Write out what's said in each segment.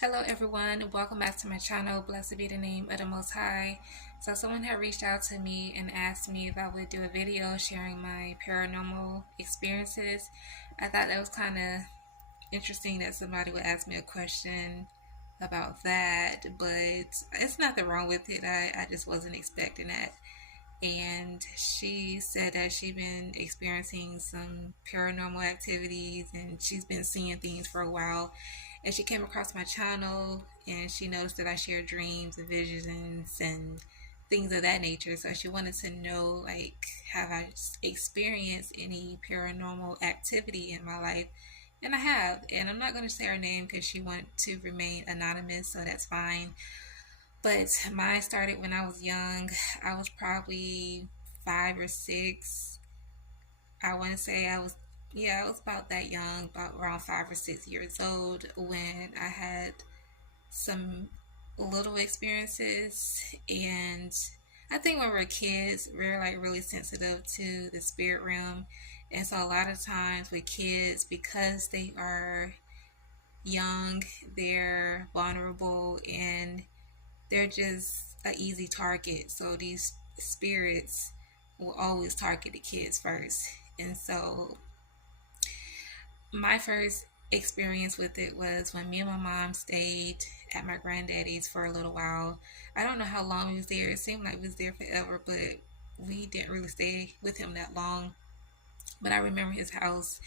Hello everyone, welcome back to my channel. Blessed be the name of the Most High. So someone had reached out to me and asked me if I would do a video sharing my paranormal experiences. I thought that was kind of interesting that somebody would ask me a question about that, but it's nothing wrong with it. I just wasn't expecting that. And she said that she'd been experiencing some paranormal activities and she's been seeing things for a while. And she came across my channel and she noticed that I share dreams and visions and things of that nature. So she wanted to know, like, have I experienced any paranormal activity in my life? And I have. And I'm not going to say her name because she wanted to remain anonymous, so that's fine. But mine started when I was young. I was probably 5 or 6. I want to say I was about that young, about around 5 or 6 years old when I had some little experiences. And I think when we're kids, we're like really sensitive to the spirit realm. And so a lot of times with kids, because they are young, they're vulnerable and they're just an easy target. So these spirits will always target the kids first. And so my first experience with it was when me and my mom stayed at my granddaddy's for a little while. I don't know how long we was there. It seemed like we was there forever, but we didn't really stay with him that long. But I remember his house.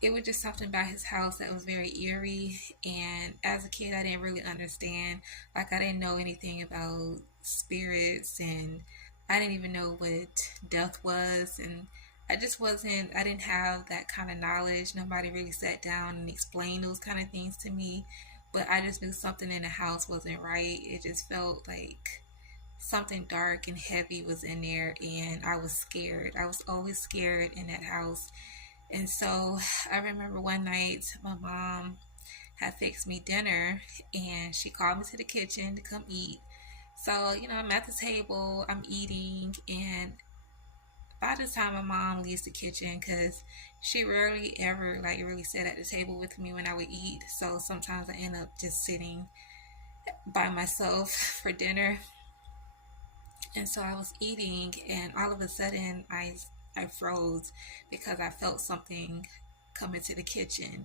It was just something about his house that was very eerie. And as a kid, I didn't really understand. Like, I didn't know anything about spirits, and I didn't even know what death was. And I didn't have that kind of knowledge. Nobody really sat down and explained those kind of things to me. But I just knew something in the house wasn't right. It just felt like something dark and heavy was in there, and I was scared. I was always scared in that house. And so I remember one night my mom had fixed me dinner and she called me to the kitchen to come eat. So, I'm at the table, I'm eating, and by the time my mom leaves the kitchen, because she rarely ever like really sat at the table with me when I would eat, so sometimes I end up just sitting by myself for dinner. And so I was eating, and all of a sudden I froze because I felt something come into the kitchen,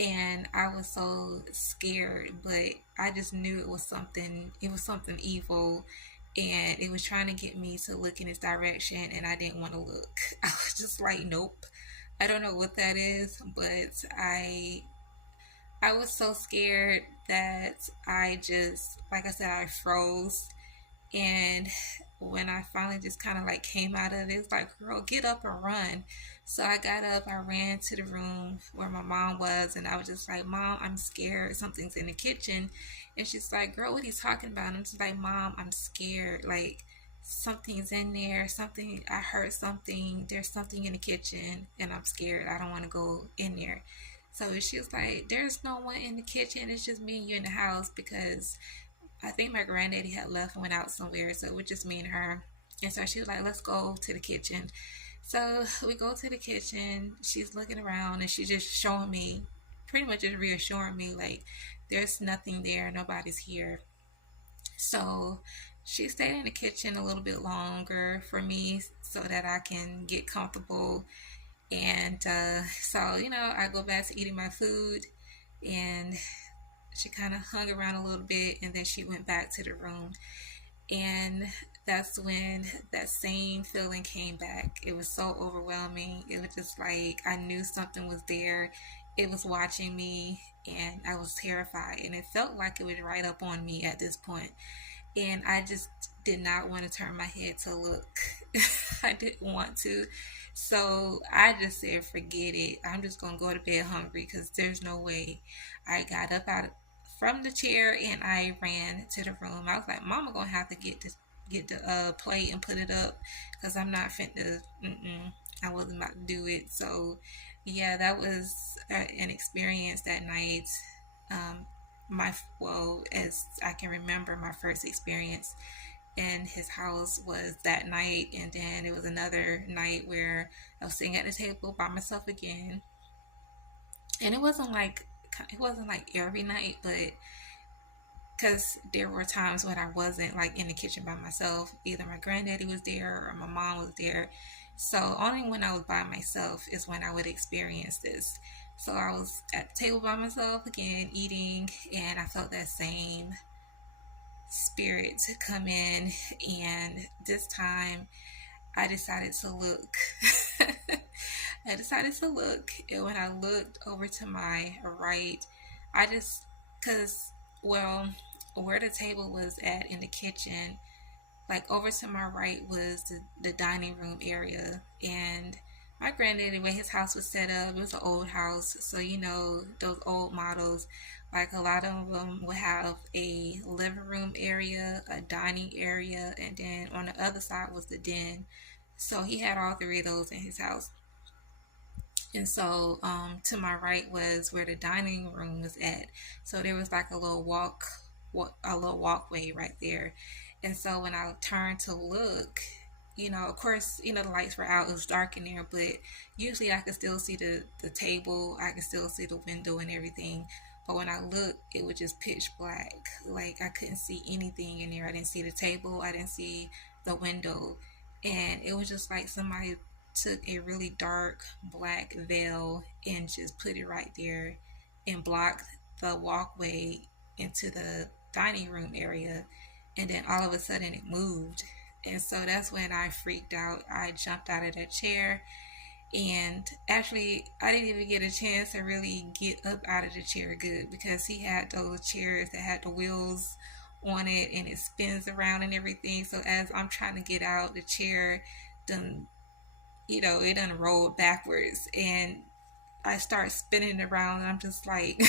and I was so scared. But I just knew it was something. It was something evil, and it was trying to get me to look in its direction, and I didn't want to look. I was just like, nope. I don't know what that is, but I was so scared that I just, like I said, I froze. And when I finally just kind of like came out of it, it was like, girl, get up and run. So I got up, I ran to the room where my mom was, and I was just like, Mom, I'm scared. Something's in the kitchen. And she's like, girl, what are you talking about? And I'm just like, Mom, I'm scared. Like, something's in there. Something, I heard something. There's something in the kitchen, and I'm scared. I don't want to go in there. So she was like, there's no one in the kitchen. It's just me and you in the house, because I think my granddaddy had left and went out somewhere, so it was just me and her. And so she was like, let's go to the kitchen. So we go to the kitchen. She's looking around and she's just showing me, pretty much just reassuring me, like, there's nothing there, nobody's here. So she stayed in the kitchen a little bit longer for me so that I can get comfortable. And so, I go back to eating my food, and she kind of hung around a little bit, and then she went back to the room. And that's when that same feeling came back. It was so overwhelming. It was just like I knew something was there. It was watching me, and I was terrified. And it felt like it was right up on me at this point. And I just did not want to turn my head to look. I didn't want to. So I just said, forget it. I'm just going to go to bed hungry because there's no way. I got up out from the chair and I ran to the room. I was like, Mama gonna have to get the plate and put it up because I'm not fit to. I wasn't about to do it. So yeah, that was an experience that night. Um, as I can remember, my first experience in his house was that night, and then it was another night where I was sitting at the table by myself again, and it wasn't like it wasn't like every night, but because there were times when I wasn't like in the kitchen by myself. Either my granddaddy was there or my mom was there. So only when I was by myself is when I would experience this. So I was at the table by myself again, eating, and I felt that same spirit to come in. And this time I decided to look. I decided to look, and when I looked over to my right, I just, because, well, where the table was at in the kitchen, like over to my right was the dining room area. And my granddaddy, the way his house was set up, it was an old house, so you know those old models, like a lot of them would have a living room area, a dining area, and then on the other side was the den. So he had all three of those in his house. And so to my right was where the dining room was at. So there was like a little a little walkway right there. And so when I turned to look, you know, of course, you know, the lights were out, it was dark in there, but usually I could still see the table, I could still see the window and everything. But when I looked, it was just pitch black. Like I couldn't see anything in there. I didn't see the table, I didn't see the window. And it was just like somebody took a really dark black veil and just put it right there and blocked the walkway into the dining room area. And then all of a sudden it moved. And so that's when I freaked out. I jumped out of that chair, and actually I didn't even get a chance to really get up out of the chair good, because he had those chairs that had the wheels on it and it spins around and everything. So as I'm trying to get out, the chair done, you know, it done rolled backwards, and I start spinning around, and I'm just like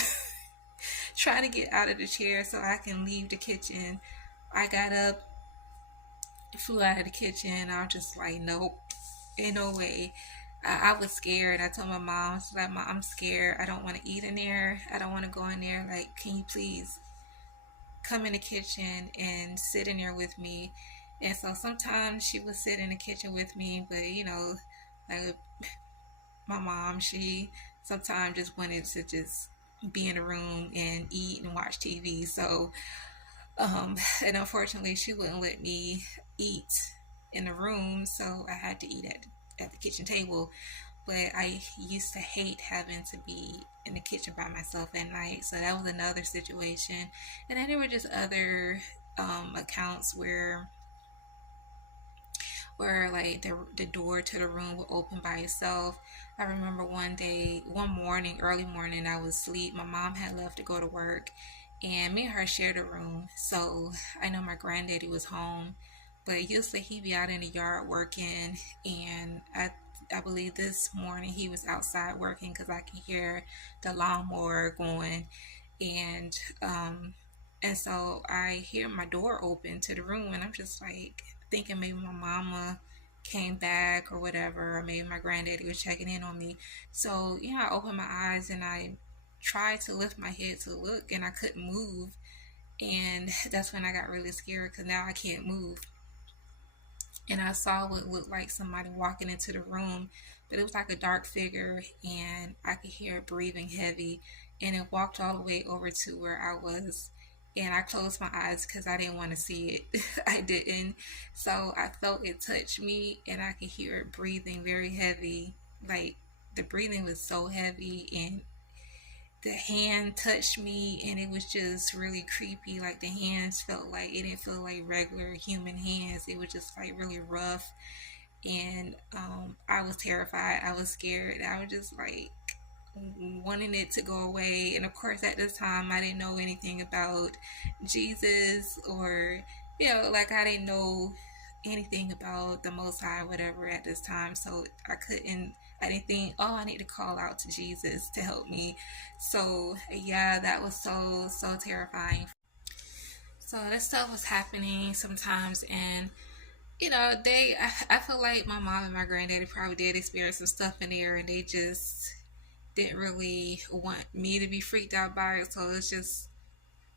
trying to get out of the chair so I can leave the kitchen. I got up, flew out of the kitchen. I was just like, nope, ain't no way. I was scared. I told my mom, I was like, Mom, I'm scared. I don't want to eat in there. I don't want to go in there. Like, can you please come in the kitchen and sit in there with me? And so sometimes she would sit in the kitchen with me, but you know, like my mom, she sometimes just wanted to just be in the room and eat and watch TV. So, and unfortunately, she wouldn't let me eat in the room, so I had to eat at the kitchen table. But I used to hate having to be in the kitchen by myself at night, so that was another situation. And then there were just other accounts where like the door to the room would open by itself. I remember one morning, early morning, I was asleep. My mom had left to go to work, and me and her shared a room. So I know my granddaddy was home, but usually he'd be out in the yard working, and I believe this morning he was outside working because I can hear the lawnmower going, and and so I hear my door open to the room, and I'm just like thinking maybe my mama came back or whatever, or maybe my granddaddy was checking in on me. So, you know, I opened my eyes and I tried to lift my head to look, and I couldn't move. And that's when I got really scared because now I can't move. And I saw what looked like somebody walking into the room, but it was like a dark figure, and I could hear it breathing heavy, and it walked all the way over to where I was. And I closed my eyes because I didn't want to see it. I didn't. So I felt it touch me, and I could hear it breathing very heavy. Like the breathing was so heavy, and the hand touched me, and it was just really creepy. Like the hands felt like, it didn't feel like regular human hands, it was just like really rough. And I was terrified, I was scared, I was just like wanting it to go away. And of course at this time I didn't know anything about Jesus, or you know, like I didn't know anything about the Most High, whatever, at this time. So I didn't think, oh, I need to call out to Jesus to help me. So yeah, that was so terrifying. So this stuff was happening sometimes, and you know, I feel like my mom and my granddaddy probably did experience some stuff in there, and they just didn't really want me to be freaked out by it. So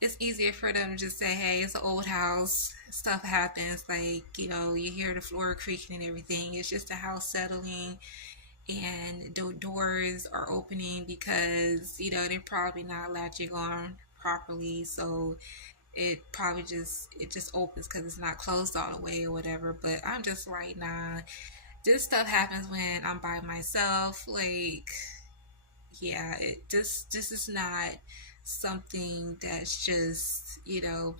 it's easier for them to just say, hey, it's an old house, stuff happens, like, you know, you hear the floor creaking and everything, it's just a house settling. and the doors are opening because they're probably not latching on properly, so it just opens because it's not closed all the way or whatever. But I'm just like, nah, this stuff happens when I'm by myself. Like, yeah, this is not something that's just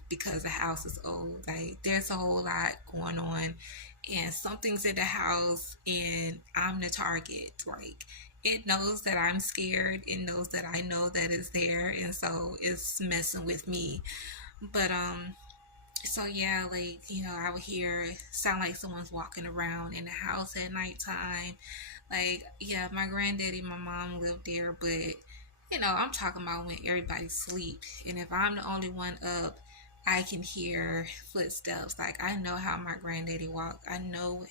because the house is old. Like, there's a whole lot going on, and something's in the house, and I'm the target. Like, it knows that I'm scared. It knows that I know that it's there, and so it's messing with me. But so yeah, like, I would hear sound like someone's walking around in the house at nighttime. Like, yeah, my granddaddy, my mom lived there, but I'm talking about when everybody's asleep, and if I'm the only one up, I can hear footsteps. Like, I know how my granddaddy walked. I know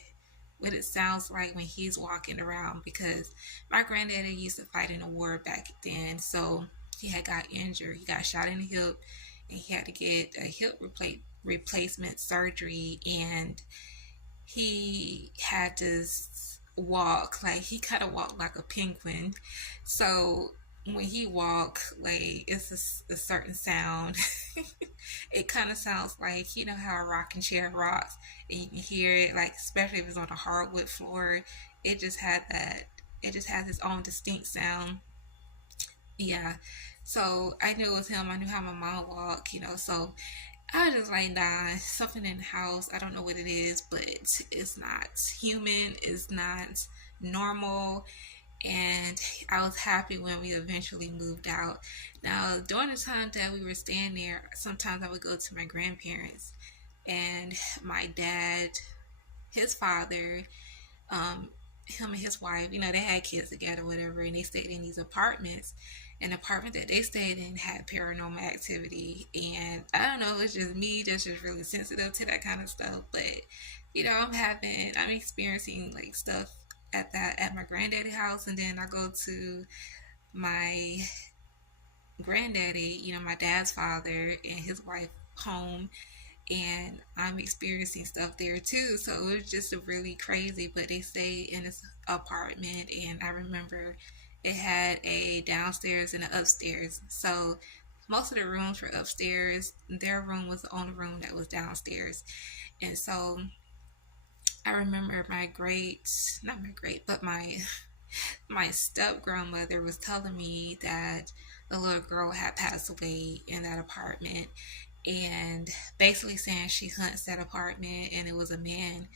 what it sounds like when he's walking around, because my granddaddy used to fight in a war back then. So he had got injured. He got shot in the hip, and he had to get a hip replacement surgery, and he had to walk, like, he kind of walked like a penguin. So when he walked, like, it's a certain sound. It kind of sounds like, how a rocking chair rocks, and you can hear it, like, especially if it's on a hardwood floor. It just had that. It just has its own distinct sound. Yeah. So I knew it was him. I knew how my mom walked. So I was just like, nah, something in the house. I don't know what it is, but it's not human. It's not normal. And I was happy when we eventually moved out. Now, during the time that we were staying there, sometimes I would go to my grandparents, and my dad, his father, um, him and his wife, they had kids together, whatever, and they stayed in these apartments. An apartment that they stayed in had paranormal activity, and I don't know, it's just me that's just really sensitive to that kind of stuff. But I'm experiencing like stuff at my granddaddy house, and then I go to my granddaddy, my dad's father and his wife home, and I'm experiencing stuff there too. So it was just really crazy. But they stayed in this apartment, and I remember it had a downstairs and an upstairs. So most of the rooms were upstairs. Their room was the only room that was downstairs. And so I remember not my great, but my step grandmother was telling me that a little girl had passed away in that apartment, and basically saying she hunts that apartment, and it was a man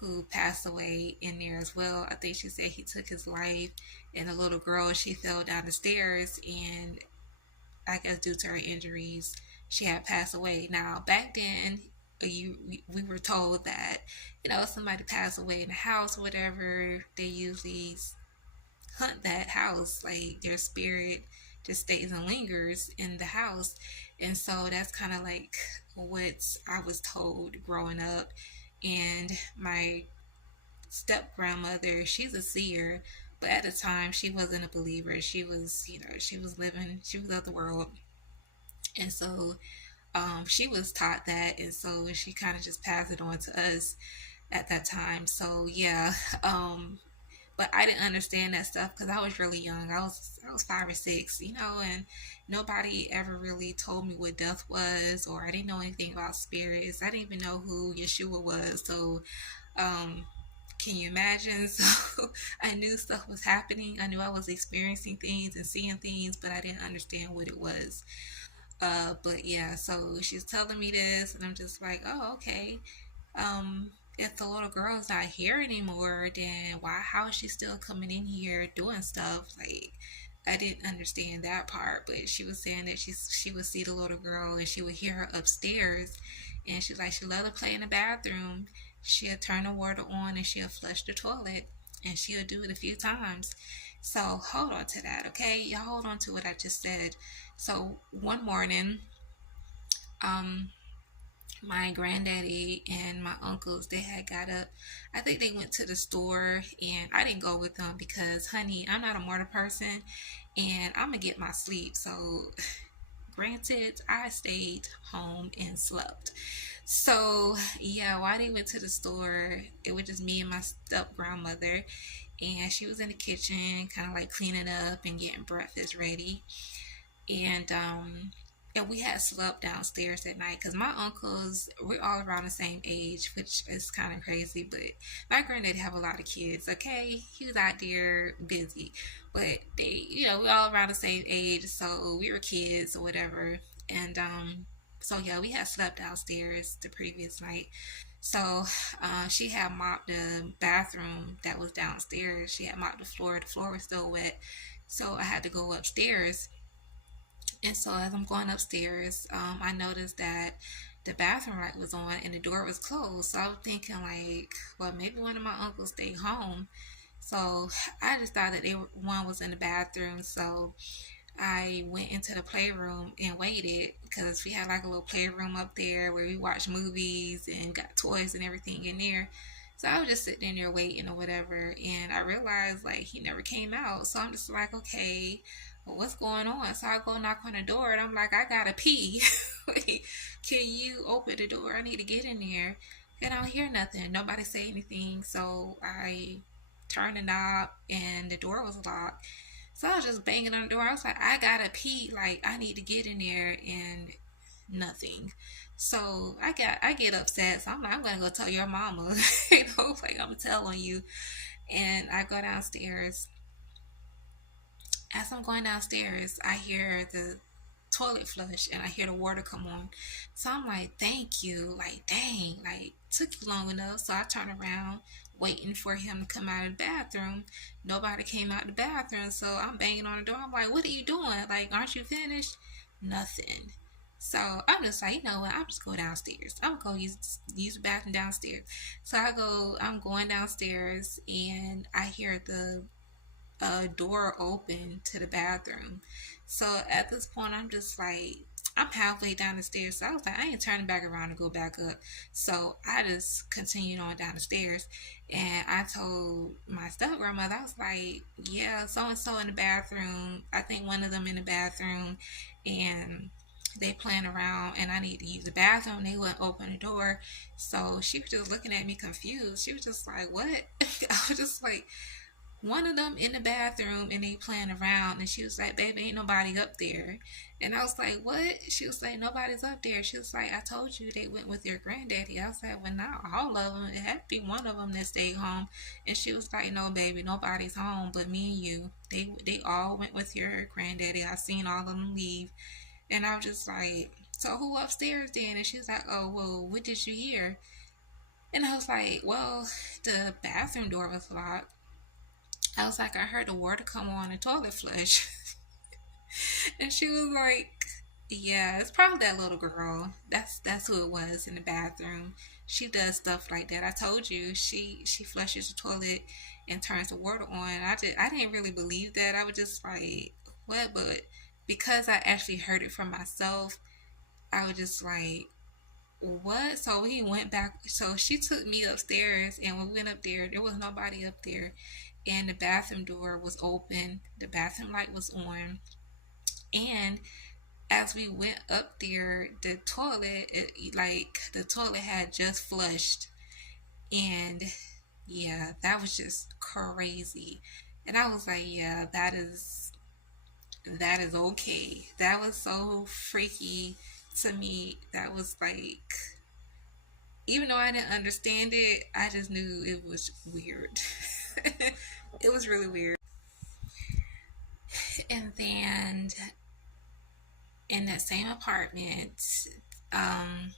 who passed away in there as well. I think she said he took his life, and the little girl, she fell down the stairs, and I guess due to her injuries, she had passed away. Now, back then, we were told that somebody passed away in the house or whatever, they usually hunt that house, like their spirit just stays and lingers in the house. And so that's kind of like what I was told growing up. And my step grandmother, she's a seer, but at the time she wasn't a believer. She was, she was of the world. And so she was taught that, and so she kind of just passed it on to us at that time. So yeah, but I didn't understand that stuff because I was really young. I was 5 or 6, and nobody ever really told me what death was, or I didn't know anything about spirits. I didn't even know who Yeshua was. So, can you imagine? So I knew stuff was happening. I knew I was experiencing things and seeing things, but I didn't understand what it was. But yeah, so she's telling me this, and I'm just like, oh, okay. If the little girl's not here anymore, then why? How is she still coming in here doing stuff? Like, I didn't understand that part. But she was saying that she would see the little girl, and she would hear her upstairs, and she's like, she loved to play in the bathroom. She'll turn the water on, and she'll flush the toilet, and she'll do it a few times. So hold on to that, okay? Y'all hold on to what I just said. So one morning, um, my granddaddy and my uncles, they had got up. I think they went to the store, and I didn't go with them because, honey, I'm not a morning person, and I'm gonna get my sleep. So granted, I stayed home and slept. So yeah, while they went to the store, it was just me and my step grandmother, and she was in the kitchen, kind of like cleaning up and getting breakfast ready. And and we had slept downstairs at night because my uncles, we're all around the same age, which is kind of crazy. But my granddad have a lot of kids. Okay, he was out there busy, but they, we're all around the same age, so we were kids or whatever. And so yeah, we had slept downstairs the previous night. So she had mopped the bathroom that was downstairs. She had mopped the floor. The floor was still wet, so I had to go upstairs. And so as I'm going upstairs, I noticed that the bathroom light was on and the door was closed. So I was thinking like, well, maybe one of my uncles stayed home. So I just thought that one was in the bathroom. So I went into the playroom and waited because we had like a little playroom up there where we watched movies and got toys and everything in there. So I was just sitting in there waiting or whatever, and I realized like he never came out. So I'm just like, okay, well, what's going on? So I go knock on the door, and I'm like, I gotta pee. Like, can you open the door? I need to get in there. And I don't hear nothing. Nobody say anything. So I turned the knob, and the door was locked. So I was just banging on the door. I was like, I gotta pee. Like, I need to get in there, and nothing. So I get upset. So I'm like, I'm gonna go tell your mama. Like I'm gonna tell on you. And I go downstairs. As I'm going downstairs, I hear the toilet flush and I hear the water come on. So I'm like, thank you. Like, dang, like took you long enough. So I turn around waiting for him to come out of the bathroom. Nobody came out of the bathroom. So I'm banging on the door. I'm like, what are you doing? Like, aren't you finished? Nothing. So I'm just like, you know what? I'm just go downstairs. I'm gonna go use the bathroom downstairs. So I'm going downstairs and I hear the door open to the bathroom. So at this point, I'm just like, I'm halfway down the stairs. So I was like, I ain't turning back around to go back up. So I just continued on down the stairs. And I told my step grandmother, I was like, yeah, so and so in the bathroom. I think one of them in the bathroom. And they playing around and I need to use the bathroom. They wouldn't open the door. So she was just looking at me confused. She was just like, what? I was just like, one of them in the bathroom and they playing around, and she was like, baby, ain't nobody up there. And I was like, what? She was like, nobody's up there. She was like, I told you they went with your granddaddy. I was like, well, not all of them. It had to be one of them that stayed home. And she was like, no, baby, nobody's home but me and you. They all went with your granddaddy. I seen all of them leave. And I was just like, so who upstairs then? And she was like, oh, well, what did you hear? And I was like, well, the bathroom door was locked. I was like, I heard the water come on the toilet flush. And she was like, yeah, it's probably that little girl. That's who it was in the bathroom. She does stuff like that. I told you, she flushes the toilet and turns the water on. I didn't really believe that. I was just like, what? But because I actually heard it from myself, I was just like, what? So he went back. So she took me upstairs, and when we went up there was nobody up there, and the bathroom door was open. The bathroom light was on, and as we went up there, the toilet had just flushed, and yeah, that was just crazy. And I was like, yeah, that is okay. That was so freaky to me. That was like, even though I didn't understand it, I just knew it was weird. It was really weird. And then in that same apartment, um,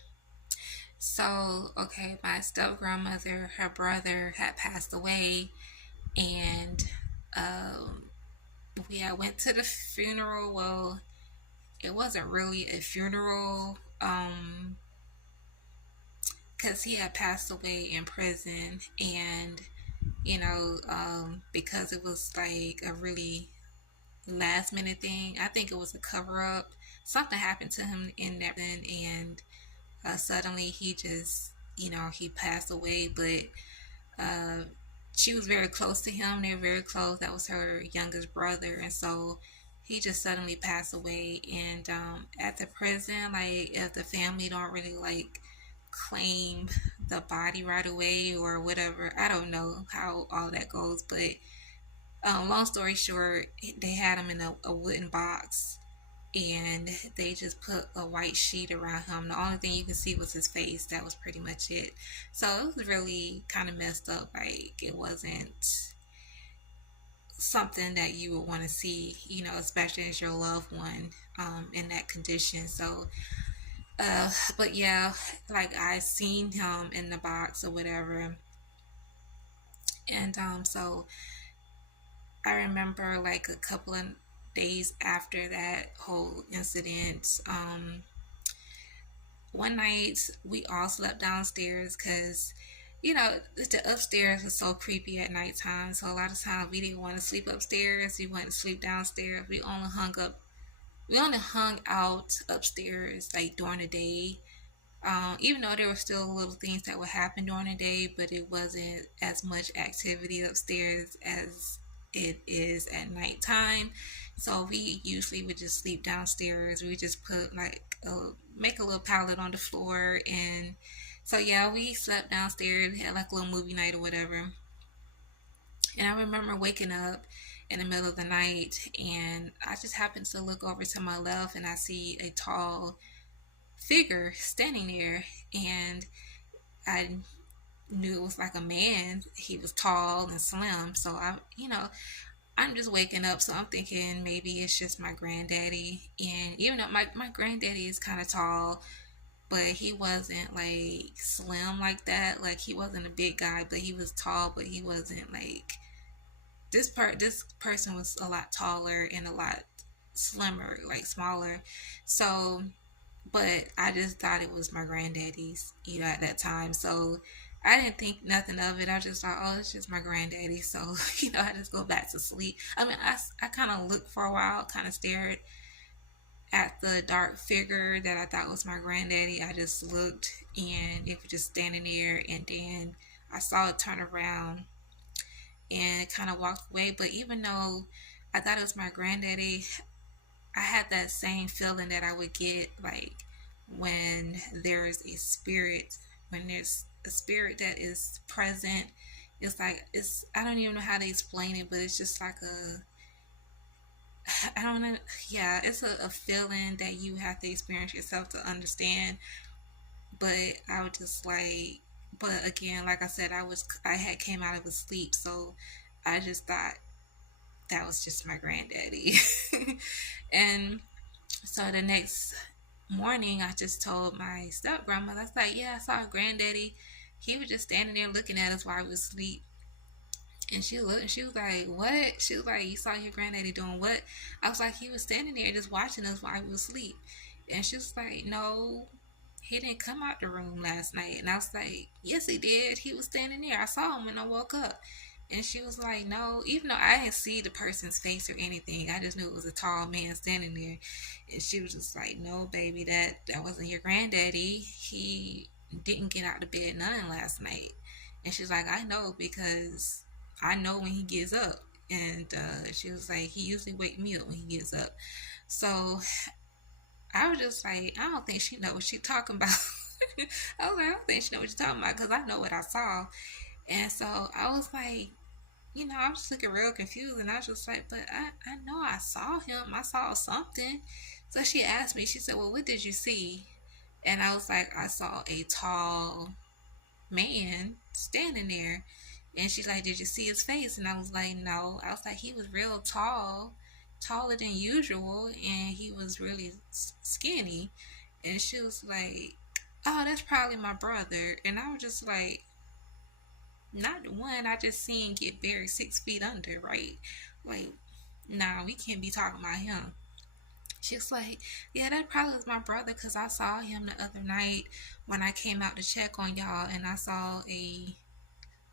so okay, my step grandmother, her brother had passed away, and um, I went to the funeral. Well, it wasn't really a funeral, because he had passed away in prison, and because it was like a really last minute thing. I think it was a cover up. Something happened to him in that, and suddenly he just, he passed away. But uh, she was very close to him. They were very close. That was her youngest brother, and so he just suddenly passed away. And at the prison, like if the family don't really like claim the body right away or whatever. I don't know how all that goes, but long story short, they had him in a wooden box, and they just put a white sheet around him. The only thing you could see was his face. That was pretty much it. So it was really kind of messed up. Like, it wasn't something that you would want to see, especially as your loved one in that condition. So, but yeah, like, I seen him in the box or whatever, and so I remember like a couple of days after that whole incident, one night we all slept downstairs because the upstairs was so creepy at nighttime. So a lot of times we didn't want to sleep upstairs. We wanted to sleep downstairs. We only hung out upstairs like during the day. Even though there were still little things that would happen during the day, but it wasn't as much activity upstairs as it is at nighttime. So we usually would just sleep downstairs. We just put make a little pallet on the floor, and so yeah, we slept downstairs, had like a little movie night or whatever. And I remember waking up in the middle of the night, and I just happened to look over to my left, and I see a tall figure standing there, and I knew it was like a man. He was tall and slim, so I'm just waking up, so I'm thinking maybe it's just my granddaddy. And even though my granddaddy is kind of tall, but he wasn't like slim like that. Like, he wasn't a big guy, but he was tall, but he wasn't like this person was a lot taller and a lot slimmer, like smaller. So, but I just thought it was my granddaddy's, at that time. So I didn't think nothing of it. I just thought, oh, it's just my granddaddy. So, I just go back to sleep. I mean, I kind of looked for a while, kind of stared at the dark figure that I thought was my granddaddy. I just looked, and it was just standing there, and then I saw it turn around and kind of walked away. But even though I thought it was my granddaddy, I had that same feeling that I would get like when there's a spirit, when there's a spirit that is present. It's like, I don't even know how to explain it, but it's just like I don't know. Yeah, it's a feeling that you have to experience yourself to understand. But I was just like, but again, like I said, I had came out of a sleep, so I just thought that was just my granddaddy. And so the next morning, I just told my step grandmother, I was like, yeah, I saw granddaddy. He was just standing there looking at us while we was asleep. And she looked, and she was like, what? She was like, you saw your granddaddy doing what? I was like, he was standing there just watching us while we was asleep. And she was like, no, he didn't come out the room last night. And I was like, yes, he did. He was standing there. I saw him when I woke up. And she was like, no, even though I didn't see the person's face or anything, I just knew it was a tall man standing there. And she was just like, no, baby, that wasn't your granddaddy. He didn't get out of bed none last night. And she's like, I know, because I know when he gets up. And she was like, he usually wake me up when he gets up. So I was just like, I don't think she know what she talking about. I was like, I don't think she know what she's talking about, because I know what I saw. And so I was like, I was just looking real confused, and I was just like, but I know I saw him. I saw something. So she asked me, she said, well, what did you see? And I was like, I saw a tall man standing there. And she's like, did you see his face? And I was like, no. I was like, he was real tall, taller than usual, and he was really skinny. And she was like, oh, that's probably my brother. And I was just like, not the one I just seen get buried 6 feet under, right? Like, nah, we can't be talking about him. She's like, yeah, that probably was my brother, because I saw him the other night when I came out to check on y'all, and I saw a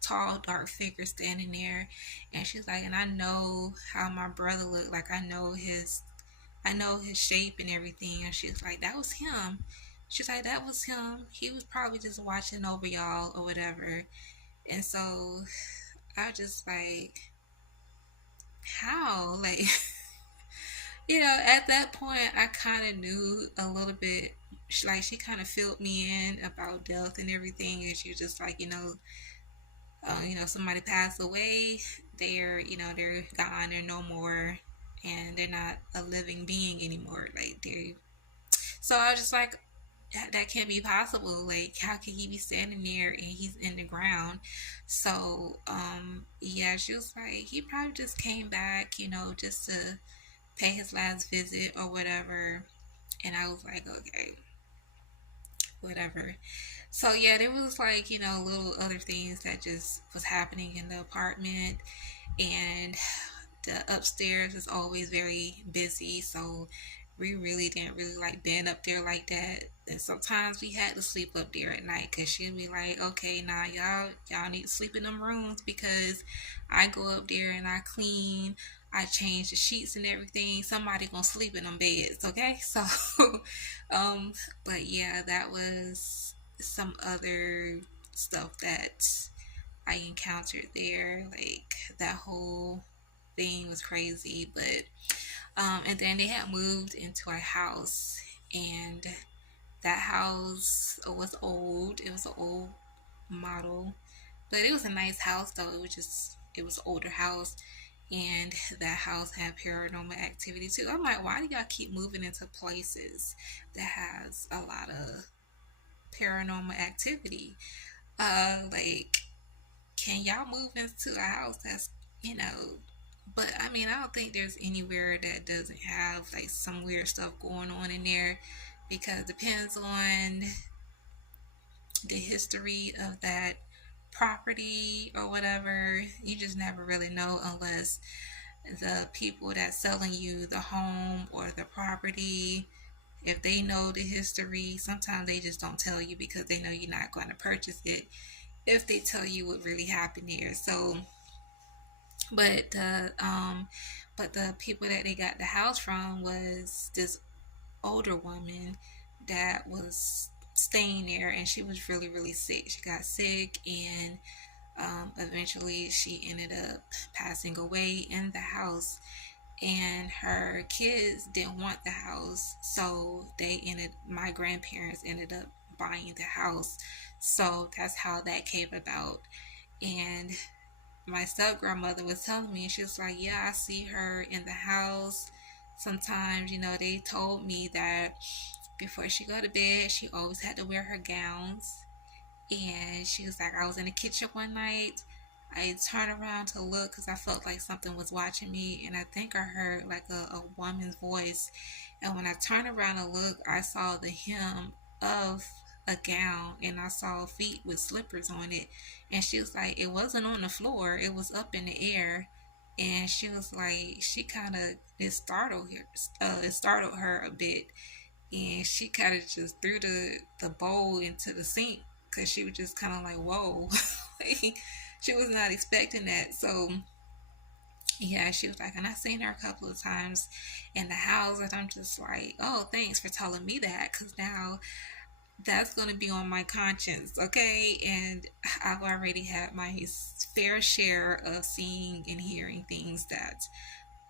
tall, dark figure standing there. And she's like, and I know how my brother looked. Like, I know his shape and everything. And she's like, that was him. She's like, that was him. He was probably just watching over y'all or whatever. And so I just like, how? Like, at that point, I kind of knew a little bit she kind of filled me in about death and everything, and she was just like, somebody passed away, they're gone, they're no more, and they're not a living being anymore. Like they So I was just like, that can't be possible. Like, how could he be standing there and he's in the ground? So, yeah, she was like, he probably just came back, just to pay his last visit or whatever. And I was like, okay, whatever. So yeah, there was like, little other things that just was happening in the apartment, and the upstairs is always very busy, so we really didn't really like being up there like that. And sometimes we had to sleep up there at night because she'd be like, okay, now y'all need to sleep in them rooms because I go up there and I clean, I change the sheets and everything. Somebody gonna sleep in them beds, okay? So um but yeah, that was some other stuff that I encountered there. Like, that whole thing was crazy. But and then they had moved into our house, and that house was old. It was an old model, but it was a nice house though. It was an older house, and that house had paranormal activity too. I'm like, why do y'all keep moving into places that has a lot of paranormal activity? Like, can y'all move into a house that's, you know, but I mean, I don't think there's anywhere that doesn't have like some weird stuff going on in there, because it depends on the history of that property or whatever. You just never really know unless the people that's selling you the home or the property, if they know the history, sometimes they just don't tell you because they know you're not going to purchase it if they tell you what really happened there. So, but the people that they got the house from was this older woman that was staying there, and she was really really sick. She got sick, and eventually she ended up passing away in the house. And her kids didn't want the house, so my grandparents ended up buying the house. So that's how that came about. And my step grandmother was telling me, and she was like, yeah, I see her in the house sometimes. They told me that before she go to bed, she always had to wear her gowns. And she was like, I was in the kitchen one night, I turned around to look because I felt like something was watching me, and I think I heard like a woman's voice. And when I turned around to look, I saw the hem of a gown, and I saw feet with slippers on it. And she was like, it wasn't on the floor, it was up in the air. And she was like, she kind of it startled her a bit, and she kind of just threw the bowl into the sink because she was just kind of like, whoa. Like, she was not expecting that. So yeah, she was like, and I seen her a couple of times in the house, and I'm just like, oh, thanks for telling me that, because now that's going to be on my conscience, okay? And I've already had my fair share of seeing and hearing things that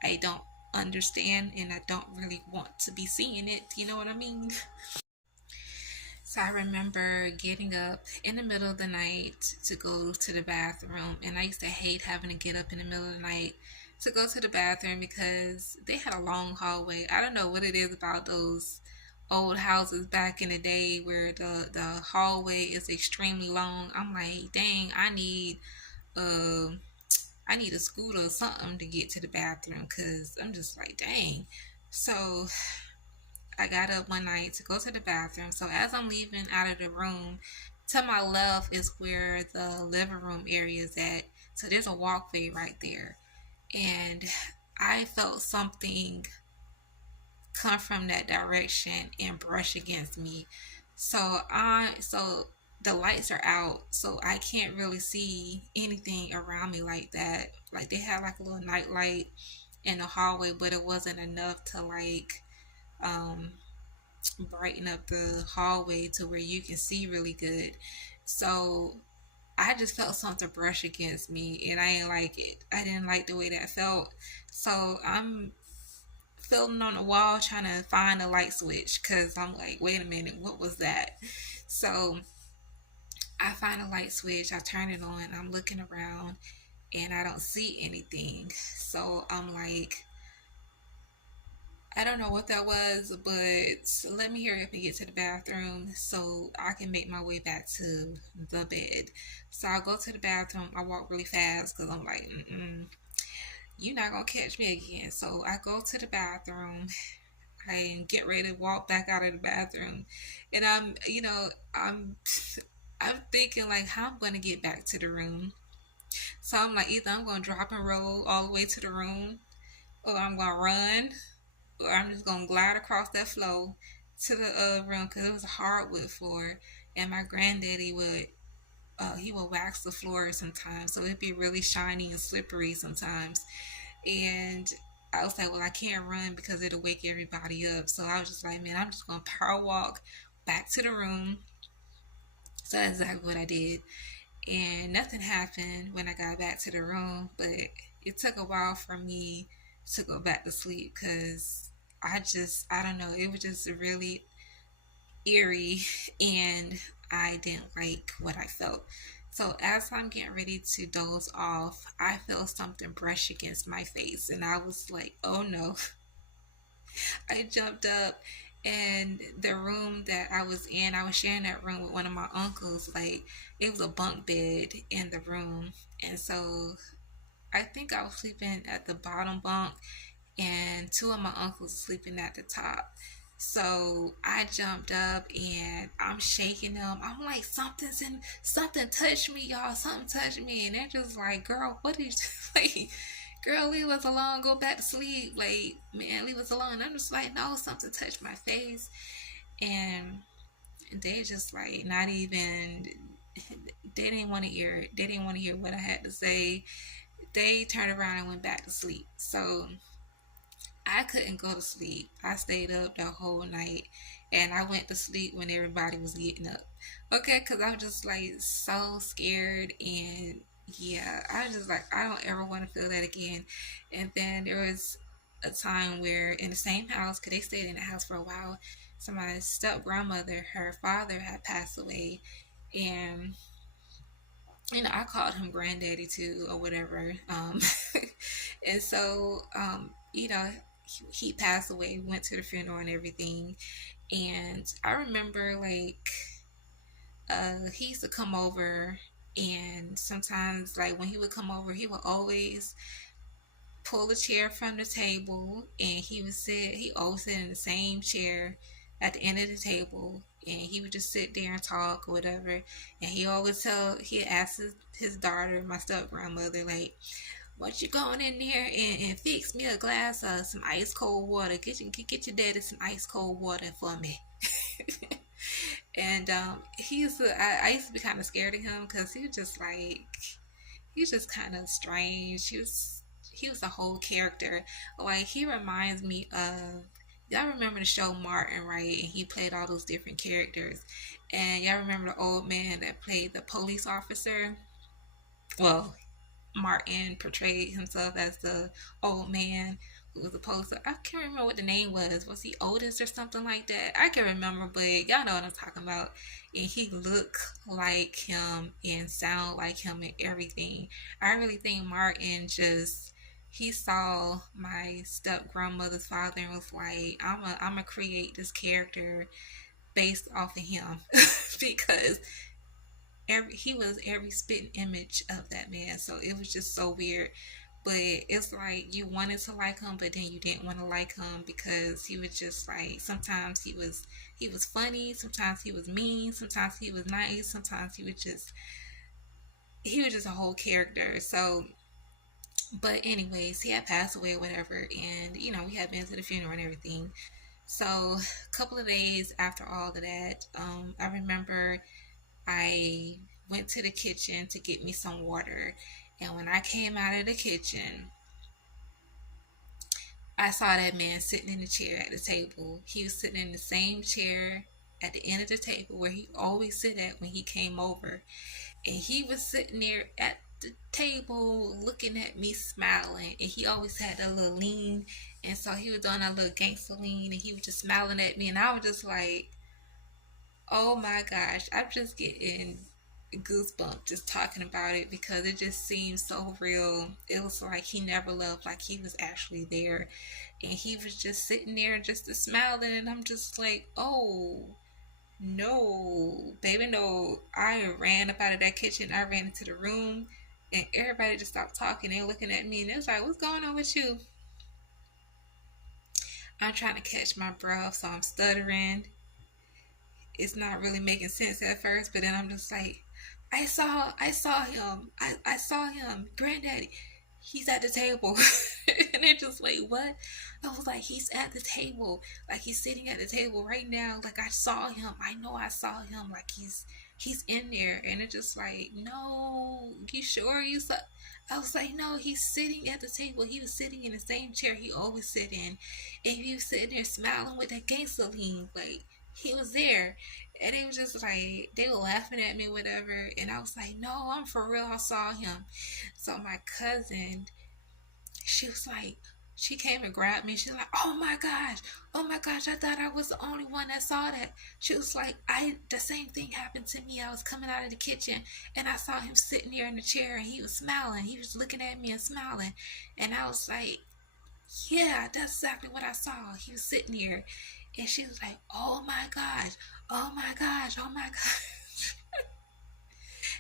I don't understand, and I don't really want to be seeing it, you know what I mean? So I remember getting up in the middle of the night to go to the bathroom, and I used to hate having to get up in the middle of the night to go to the bathroom because they had a long hallway. I don't know what it is about those old houses back in the day where the hallway is extremely long. I'm like, dang, uh I need a scooter or something to get to the bathroom, because I'm just like, dang. So I got up one night to go to the bathroom. So as I'm leaving out of the room, to my left is where the living room area is at. So there's a walkway right there. And I felt something come from that direction and brush against me. So the lights are out, so I can't really see anything around me like that. Like, they had like a little night light in the hallway, but it wasn't enough to like um brighten up the hallway to where you can see really good. So I just felt something brush against me, and I didn't like it. I didn't like the way that felt. So I'm feeling on the wall trying to find a light switch because I'm like, wait a minute, what was that? So I find a light switch, I turn it on, I'm looking around, and I don't see anything. So I'm like, I don't know what that was, but let me hurry up and get to the bathroom so I can make my way back to the bed. So I go to the bathroom. I walk really fast because I'm like, you're not gonna catch me again. So I go to the bathroom. I get ready to walk back out of the bathroom, and I'm thinking like how I'm gonna get back to the room. So I'm like, either I'm gonna drop and roll all the way to the room, or I'm gonna run, or I'm just gonna glide across that floor to the room because it was a hardwood floor, and my granddaddy would he would wax the floor sometimes, so it'd be really shiny and slippery sometimes. And I was like, well, I can't run because it'll wake everybody up. So I was just like, man, I'm just gonna power walk back to the room. So that's exactly what I did. And nothing happened when I got back to the room, but it took a while for me to go back to sleep because I don't know, it was just really eerie and I didn't like what I felt. So as I'm getting ready to doze off, I felt something brush against my face and I was like, oh no. I jumped up, and the room that I was in, I was sharing that room with one of my uncles. Like, it was a bunk bed in the room. And so I think I was sleeping at the bottom bunk and two of my uncles sleeping at the top. So I jumped up and I'm shaking them. I'm like, something touched me, y'all. Something touched me. And they're just like, girl, what is like, girl, leave us alone. Go back to sleep. Like, man, leave us alone. I'm just like, no, something touched my face. And they just like not even they didn't want to hear it. They didn't want to hear what I had to say. They turned around and went back to sleep. So I couldn't go to sleep. I stayed up the whole night and I went to sleep when everybody was getting up. Okay, because I was just like so scared and yeah, I was just like, I don't ever want to feel that again. And then there was a time where in the same house, because they stayed in the house for a while, so my step grandmother, her father had passed away, and I called him granddaddy too or whatever. And so he passed away, went to the funeral and everything. And I remember like he used to come over, and sometimes like when he would come over, he would always pull a chair from the table, and he always sit in the same chair at the end of the table, and he would just sit there and talk or whatever. And he asked his daughter, my step grandmother, like, what you going in there and fix me a glass of some ice cold water? Get your daddy some ice cold water for me. And I used to be kind of scared of him because he was just kind of strange. He was a whole character. Like, he reminds me of, y'all remember the show Martin, right? And he played all those different characters. And y'all remember the old man that played the police officer? Well, Martin portrayed himself as the old man who was opposed to. I can't remember what the name was. Was he Otis or something like that? I can't remember, but y'all know what I'm talking about. And he looked like him and sound like him and everything. I really think Martin just he saw my step grandmother's father and was like, I'm gonna create this character based off of him because he was every spitting image of that man. So it was just so weird. But it's like you wanted to like him, but then you didn't want to like him because he was just like sometimes he was funny, sometimes he was mean, sometimes he was nice, sometimes he was just a whole character. So but anyways, he had passed away or whatever, and we had been to the funeral and everything. So a couple of days after all of that, I remember I went to the kitchen to get me some water. And when I came out of the kitchen, I saw that man sitting in the chair at the table. He was sitting in the same chair at the end of the table where he always sit at when he came over. And he was sitting there at the table looking at me smiling. And he always had a little lean And so he was doing a little gangster lean and he was just smiling at me. And I was just like, oh my gosh, I'm just getting goosebumps just talking about it because it just seems so real. It was like he never left, like he was actually there. And he was just sitting there just smiling. And I'm just like, oh, no, baby, no. I ran up out of that kitchen. I ran into the room. And everybody just stopped talking and looking at me. And it was like, what's going on with you? I'm trying to catch my breath, so I'm stuttering. It's not really making sense at first, but then I'm just like, I saw him. I saw him. Granddaddy, he's at the table. And they're just like, what? I was like, he's at the table. Like he's sitting at the table right now. Like I saw him. I know I saw him. Like he's in there. And it's just like, no, you sure you saw? I was like, no, he's sitting at the table. He was sitting in the same chair he always sit in. And he was sitting there smiling with that gangster lean. Like he was there. And it was just like they were laughing at me, whatever. And I was like, no, I'm for real. I saw him. So my cousin, she was like, she came and grabbed me. She's like, oh my gosh, I thought I was the only one that saw that. She was like, the same thing happened to me. I was coming out of the kitchen and I saw him sitting there in the chair and he was smiling. He was looking at me and smiling. And I was like, yeah, that's exactly what I saw. He was sitting here. And she was like, oh my gosh, oh my gosh, oh my gosh.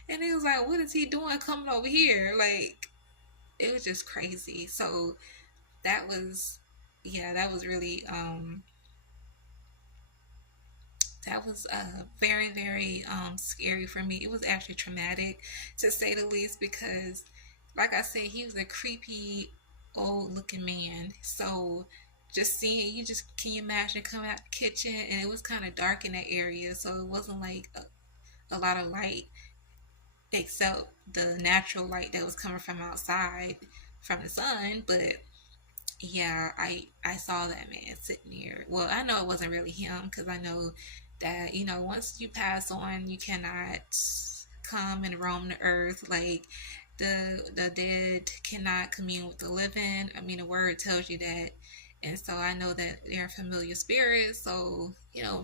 And he was like, what is he doing coming over here? Like, it was just crazy. So that was, yeah, that was very, very scary for me. It was actually traumatic to say the least because, like I said, he was a creepy old looking man. So just seeing you, just can you imagine coming out the kitchen and it was kind of dark in that area, so it wasn't like a lot of light except the natural light that was coming from outside from the sun. But yeah, I saw that man sitting there. Well, I know it wasn't really him because I know that once you pass on, you cannot come and roam the earth. Like the dead cannot commune with the living. I mean, the word tells you that. And so I know that they're familiar spirits. So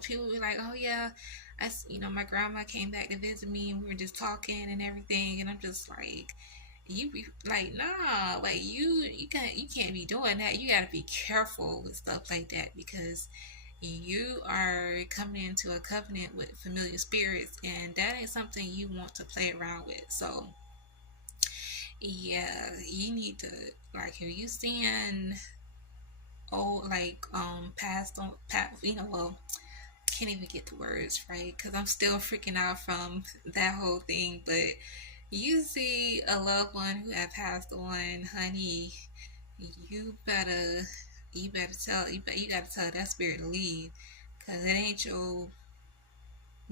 people be like, "Oh yeah, my grandma came back to visit me, and we were just talking and everything." And I'm just like, you be like, nah, like you can't be doing that. You gotta be careful with stuff like that because you are coming into a covenant with familiar spirits, and that ain't something you want to play around with. So yeah, you need to, like, if you seeing old, like, past on past, well, can't even get the words right because I'm still freaking out from that whole thing. But you see a loved one who have passed on, honey, you better you gotta tell that spirit to leave, cause it ain't your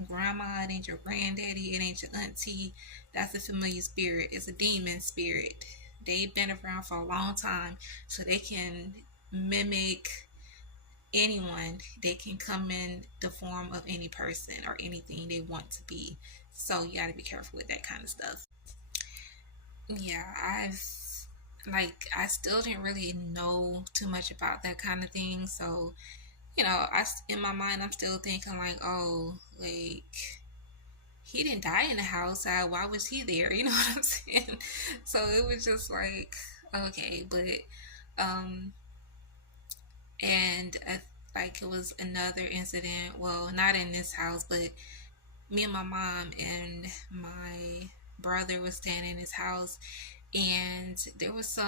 grandma, it ain't your granddaddy, it ain't your auntie. That's a familiar spirit. It's a demon spirit. They've been around for a long time, so they can mimic anyone. They can come in the form of any person or anything they want to be. So you gotta be careful with that kind of stuff. Yeah, I still didn't really know too much about that kind of thing. So in my mind, I'm still thinking like, oh, like he didn't die in the house. Why was he there? You know what I'm saying? So it was just like, okay, but um, and like it was another incident. Well, not in this house, but me and my mom and my brother was staying in his house, and there was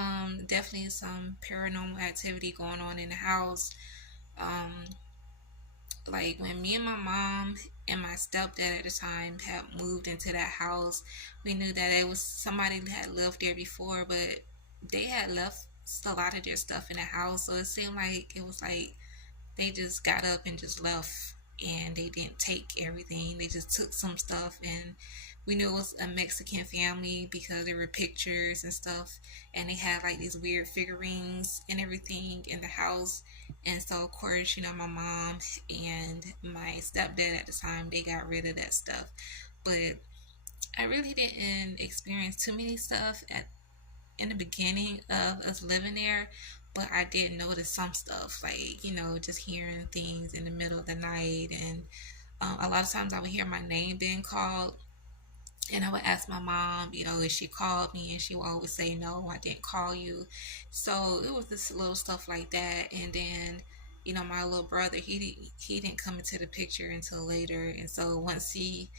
definitely some paranormal activity going on in the house. Um, like when me and my mom and my stepdad at the time had moved into that house, we knew that it was somebody that had lived there before, but they had left a lot of their stuff in the house, so it seemed like it was like they just got up and just left, and they didn't take everything. They just took some stuff, and we knew it was a Mexican family because there were pictures and stuff, and they had like these weird figurines and everything in the house. And so of course, my mom and my stepdad at the time, they got rid of that stuff. But I really didn't experience too many stuff in the beginning of us living there. but I did notice some stuff, like, just hearing things in the middle of the night. And a lot of times I would hear my name being called, and I would ask my mom, if she called me, and she would always say, no, I didn't call you. So it was this little stuff like that. And then, my little brother, he didn't come into the picture until later. And so once he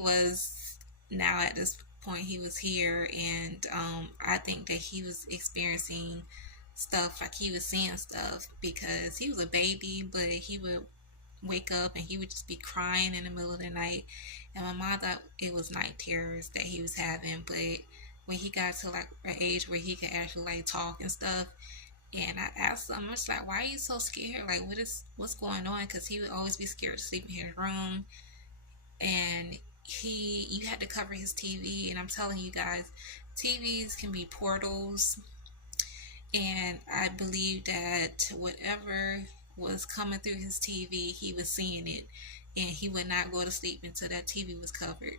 was, now at this point, he was here. And I think that he was experiencing stuff, like he was seeing stuff, because he was a baby, but he would wake up and he would just be crying in the middle of the night. And my mom thought it was night terrors that he was having. But when he got to like an age where he could actually like talk and stuff, and I asked him, I was like, why are you so scared? Like, what's going on? Because he would always be scared to sleep in his room. And you had to cover his TV. And I'm telling you guys, TVs can be portals. And I believe that whatever was coming through his TV, he was seeing it. And he would not go to sleep until that TV was covered.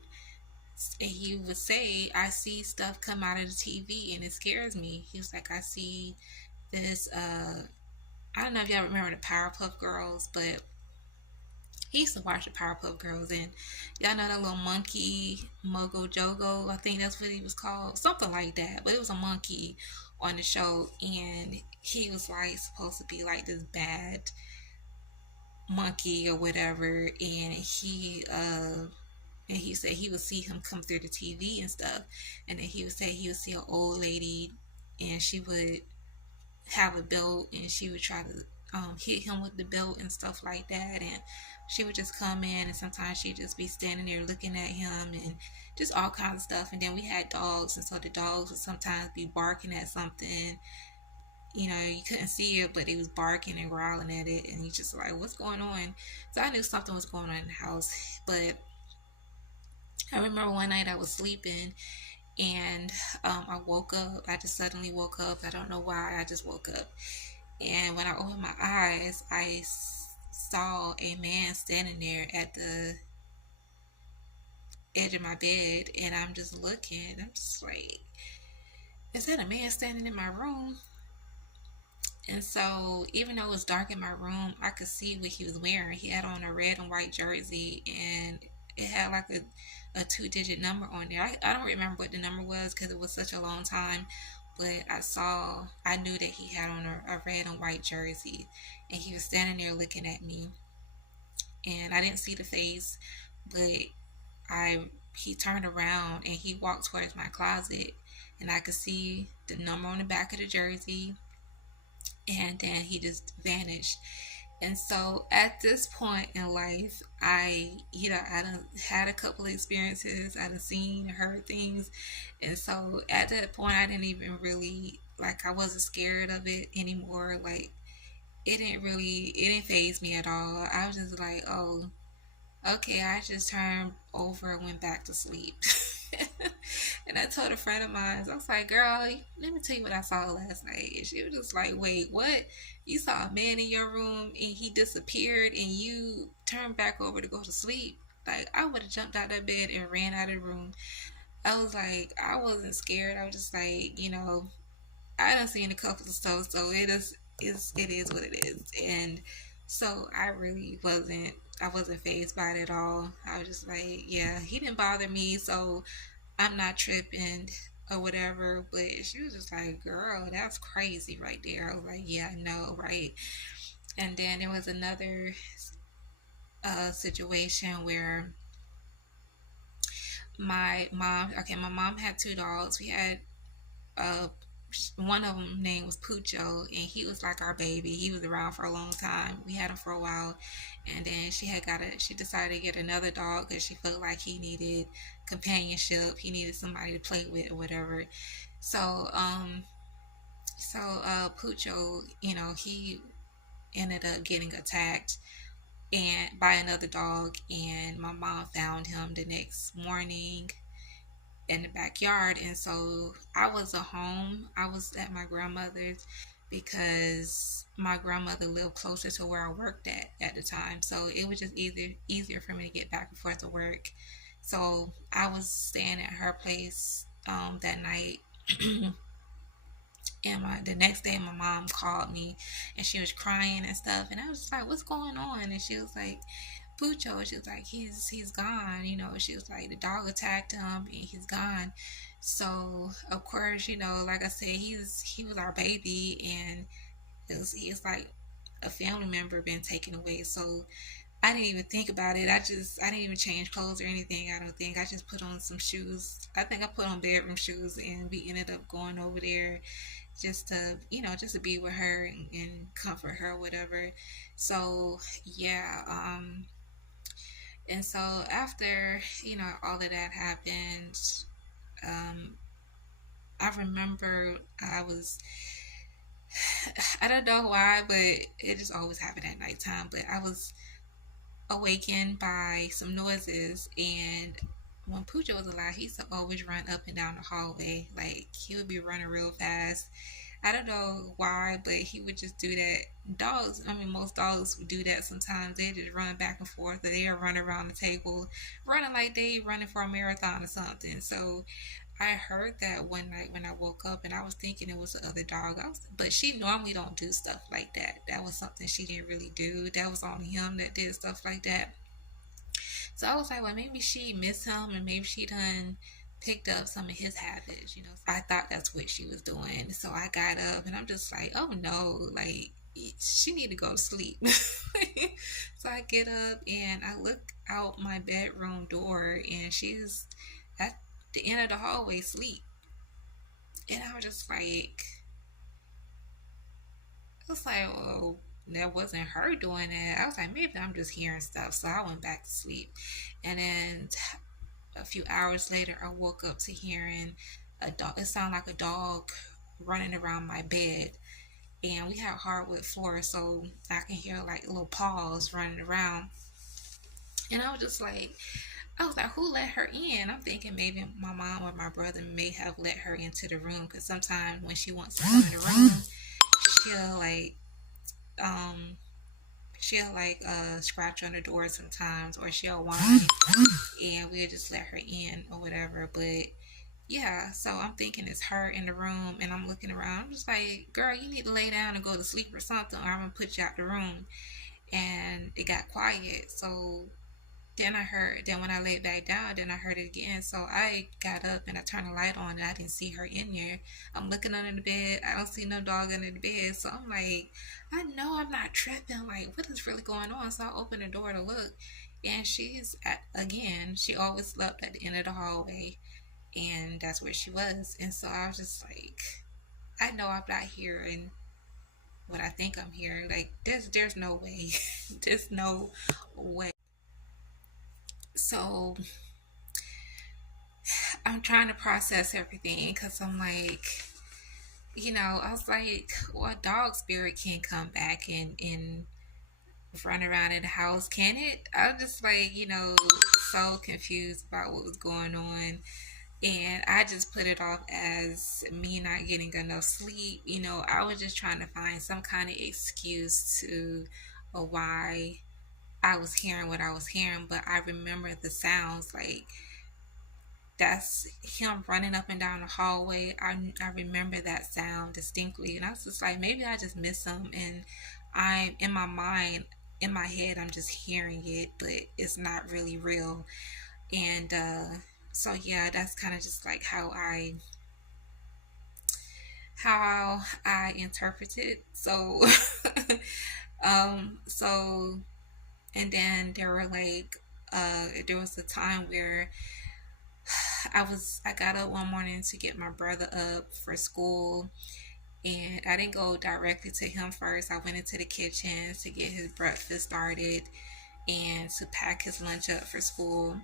And he would say, I see stuff come out of the TV and it scares me. He was like, I see this, I don't know if y'all remember the Powerpuff Girls, but he used to watch the Powerpuff Girls, and y'all know that little monkey, Mogo Jogo, I think that's what he was called, something like that. But it was a monkey on the show, and he was like supposed to be like this bad monkey or whatever, and he said he would see him come through the TV and stuff, and then he would say he would see an old lady, and she would have a belt, and she would try to hit him with the belt and stuff like that. And she would just come in, and sometimes she'd just be standing there looking at him, and just all kinds of stuff. And then we had dogs, and so the dogs would sometimes be barking at something. You couldn't see it, but it was barking and growling at it, and you just like, what's going on? So I knew something was going on in the house. But I remember one night I was sleeping, and I woke up. I just suddenly woke up. I don't know why. I just woke up. And when I opened my eyes, I saw a man standing there at the edge of my bed. And I'm just looking. I'm just like, is that a man standing in my room? And so, even though it was dark in my room, I could see what he was wearing. He had on a red and white jersey, and it had like a two-digit number on there. I don't remember what the number was because it was such a long time. But I knew that he had on a red and white jersey, and he was standing there looking at me. And I didn't see the face, but he turned around and he walked towards my closet, and I could see the number on the back of the jersey, and then he just vanished. And so at this point in life, I done had a couple of experiences. I done seen and heard things. And so at that point, I didn't even really, like, I wasn't scared of it anymore. Like, it didn't faze me at all. I was just like, oh, okay, I just turned over and went back to sleep. And I told a friend of mine, I was like, girl, let me tell you what I saw last night. And she was just like, wait, what? You saw a man in your room and he disappeared and you turned back over to go to sleep? Like, I would have jumped out that bed and ran out of the room. I was like, I wasn't scared. I was just like, I done seen a couple of stuff, so it is what it is. And so I wasn't fazed by it at all. I was just like, yeah, he didn't bother me, so I'm not tripping or whatever. But she was just like, girl, that's crazy right there. I was like, yeah, I know, right? And then there was another situation where my mom had two dogs. We had one of them name was Pucho, and he was like our baby. He was around for a long time. We had him for a while, and then she decided to get another dog because she felt like he needed companionship. He needed somebody to play with or whatever. So Pucho, he ended up getting attacked and by another dog, and my mom found him the next morning in the backyard. And so I was at home. I was at my grandmother's because my grandmother lived closer to where I worked at the time. So it was just easier for me to get back and forth to work. So I was staying at her place that night. And the next day, my mom called me, and she was crying and stuff. And I was just like, "What's going on?" And she was like, "Pucho." She was like, "He's gone." She was like, "The dog attacked him, and he's gone." So of course, like I said, he was our baby, and he's like a family member been taken away. So I didn't even think about it. I didn't even change clothes or anything. I don't think I just put on some shoes. I think I put on bedroom shoes, and we ended up going over there just to be with her and comfort her, whatever. So yeah, and so after all of that happened, um, I remember I don't know why, but it just always happened at nighttime. But I was awakened by some noises, and when Pooja was alive, he used to always run up and down the hallway. Like, he would be running real fast. I don't know why, but he would just do that. Dogs, I mean, most dogs would do that sometimes. They just run back and forth, or they'll run around the table, running like they running for a marathon or something. So I heard that one night when I woke up, and I was thinking it was the other dog. But she normally don't do stuff like that. That was something she didn't really do. That was only him that did stuff like that. So I was like, well, maybe she missed him, and maybe she done picked up some of his habits. I thought that's what she was doing. So I got up, and I'm just like, oh no, like, she need to go to sleep. So I get up, and I look out my bedroom door, and she's at the end of the hallway sleep. And I was like, well, that wasn't her doing that. I was like, maybe I'm just hearing stuff. So I went back to sleep. And then a few hours later, I woke up to hearing a dog. It sounded like a dog running around my bed. And we have hardwood floor, so I can hear like little paws running around. And I was like, who let her in? I'm thinking maybe my mom or my brother may have let her into the room, because sometimes when she wants to come in the room, she'll like um scratch on the door sometimes, or she'll whine, and we'll just let her in or whatever. But yeah, so I'm thinking it's her in the room, and I'm looking around. I'm just like, girl, you need to lay down and go to sleep or something, or I'm gonna put you out the room. And it got quiet. So then when I laid back down, then I heard it again. So I got up and I turned the light on, and I didn't see her in there. I'm looking under the bed. I don't see no dog under the bed. So I'm like, I know I'm not tripping. Like, what is really going on? So I opened the door to look, and again, she always slept at the end of the hallway, and that's where she was. And so I was just like, I know I'm not hearing what I think I'm hearing. Like, there's no way. There's no way. So I'm trying to process everything, because I'm like, I was like, well, a dog spirit can come back and run around in the house, can it? I was just like, so confused about what was going on. And I just put it off as me not getting enough sleep. I was just trying to find some kind of excuse to why I was hearing what I was hearing. But I remember the sounds, like, that's him running up and down the hallway. I remember that sound distinctly, and I was just like, maybe I just missed him, and I'm in my mind, in my head, I'm just hearing it, but it's not really real. And so yeah, that's kind of just like how I interpret it. So so and then there was a time where I got up one morning to get my brother up for school, and I didn't go directly to him first. I went into the kitchen to get his breakfast started and to pack his lunch up for school.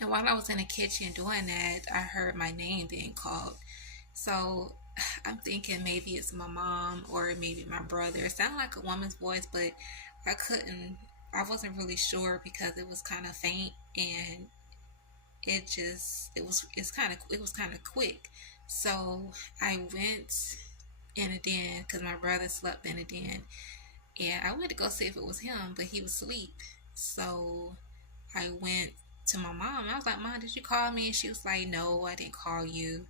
And while I was in the kitchen doing that, I heard my name being called. So I'm thinking maybe it's my mom or maybe my brother. It sounded like a woman's voice, but I couldn't, I wasn't really sure because it was kind of faint, and it was kind of quick. So I went in a den because my brother slept in a den, and I went to go see if it was him, but he was asleep. So I went to my mom, and I was like, Mom, did you call me? And she was like, no, I didn't call you.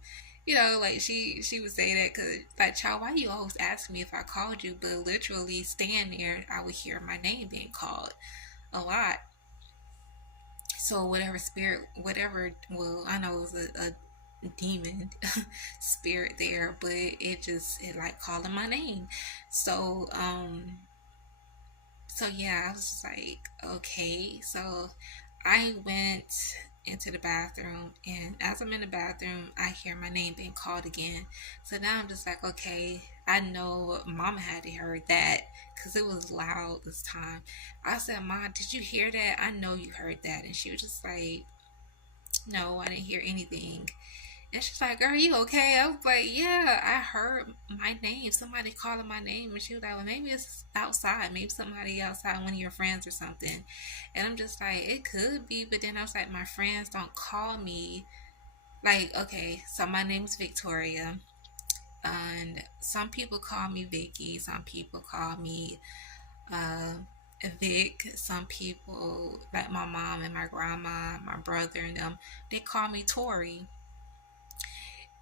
Like she would say that because, like, child, why you always ask me if I called you? But literally, stand there, I would hear my name being called a lot. So whatever spirit, whatever, well, I know it was a demon spirit there, but it like calling my name. So yeah, I was just like, okay. So I went into the bathroom, and as I'm in the bathroom, I hear my name being called again. So now I'm just like, okay, I know Mama had to heard that because it was loud this time. I said, Mom, did you hear that? I know you heard that. And she was just like, no, I didn't hear anything. And she's like, "Girl, you okay?" I was like, "Yeah, I heard my name. Somebody calling my name." And she was like, "Well, maybe it's outside. Maybe somebody outside, one of your friends or something." And I'm just like, "It could be." But then I was like, "My friends don't call me." Like, okay, so my name's Victoria. And some people call me Vicky. Some people call me uh, Vic. Some people, like my mom and my grandma, my brother and them, they call me Tori,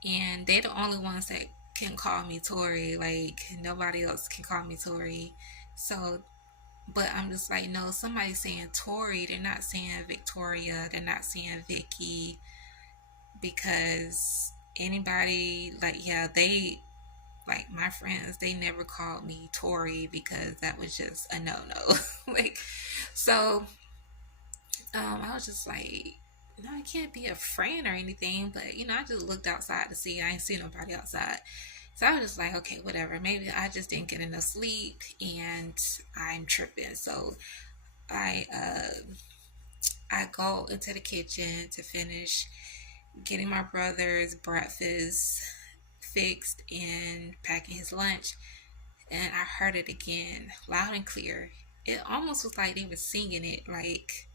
and they're the only ones that can call me Tori. Like nobody else can call me Tori. So, but I'm just like, no, somebody's saying Tori. They're not saying Victoria. They're not saying Vicky, because anybody, like, yeah, they, like my friends, they never called me Tori because that was just a no no. Like, so I was just like, no, I can't be a friend or anything, but I just looked outside to see. I ain't see nobody outside. So I was just like, okay, whatever. Maybe I just didn't get enough sleep and I'm tripping. So I I go into the kitchen to finish getting my brother's breakfast fixed and packing his lunch, and I heard it again, loud and clear. It almost was like they were singing it, like,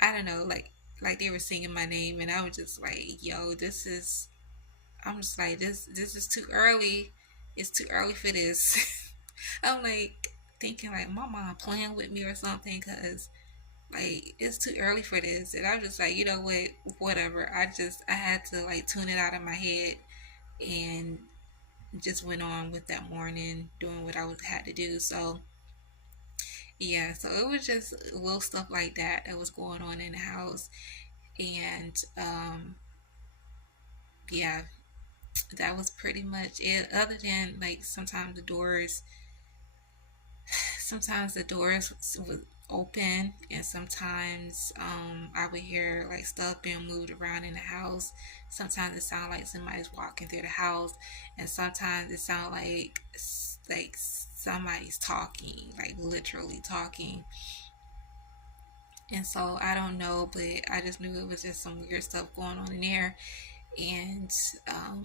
I don't know, like they were singing my name, and I was just like, yo, this is. I'm just like, this is too early. It's too early for this. I'm like thinking like my mom playing with me or something, because like it's too early for this, and I was just like, you know what, whatever. I had to like tune it out of my head and just went on with that morning doing what I was had to do. So yeah, so it was just little stuff like that that was going on in the house. And yeah, that was pretty much it, other than like sometimes the doors would open, and sometimes I would hear like stuff being moved around in the house. Sometimes it sounded like somebody's walking through the house, and sometimes it sounded like somebody's talking, like literally talking. And so I don't know, but I just knew it was just some weird stuff going on in there. And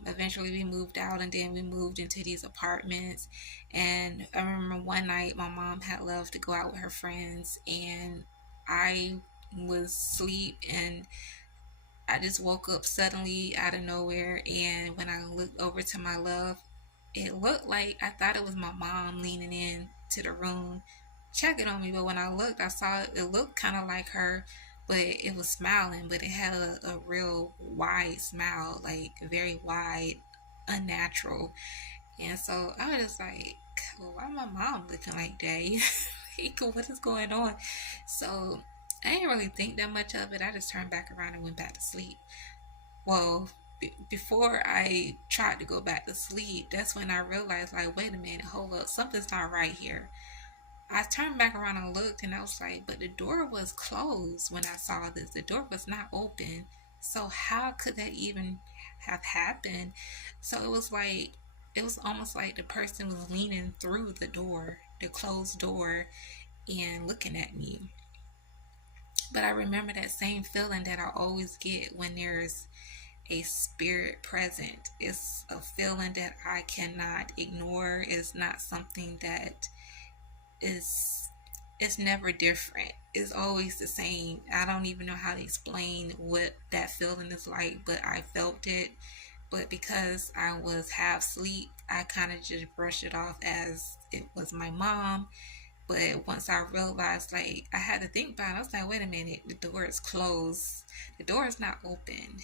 eventually we moved out, and then we moved into these apartments. And I remember one night my mom had left to go out with her friends, and I was asleep, and I just woke up suddenly out of nowhere. And when I looked over to my left, it looked like, I thought it was my mom leaning in to the room checking on me. But when I looked, I saw it looked kind of like her, but it was smiling, but it had a real wide smile, like very wide, unnatural. And so I was just like, well, why my mom looking like that? Like, what is going on? So I didn't really think that much of it. I just turned back around and went back to sleep. Well, before I tried to go back to sleep, that's when I realized, like, wait a minute, hold up, something's not right here. I turned back around and looked, and I was like, but the door was closed when I saw this. The door was not open. So how could that even have happened? So it was almost like the person was leaning through the door, the closed door, and looking at me. But I remember that same feeling that I always get when there's a spirit present. It's a feeling that I cannot ignore. It's not something that is, it's never different. It's always the same. I don't even know how to explain what that feeling is like, but I felt it. But because I was half asleep, I kind of just brushed it off as it was my mom. But once I realized, like, I had to think about it, I was like, wait a minute, the door is closed. The door is not open.